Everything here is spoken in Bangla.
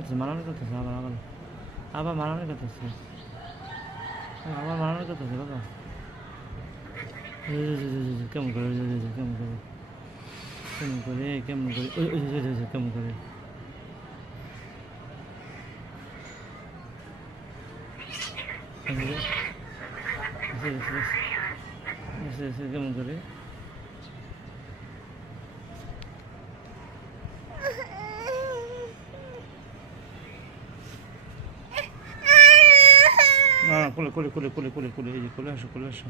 করতেছে আবার আবার আবার মারামারি করতেছে আবার মারামারি করতেছে বাবা কেমন করে কেমন করে কেমন করে কেমন করে কেমন করে কেমন করে না কোলে কোলে কোলে কোলে কোলে কোলে এই যে কোলে আসো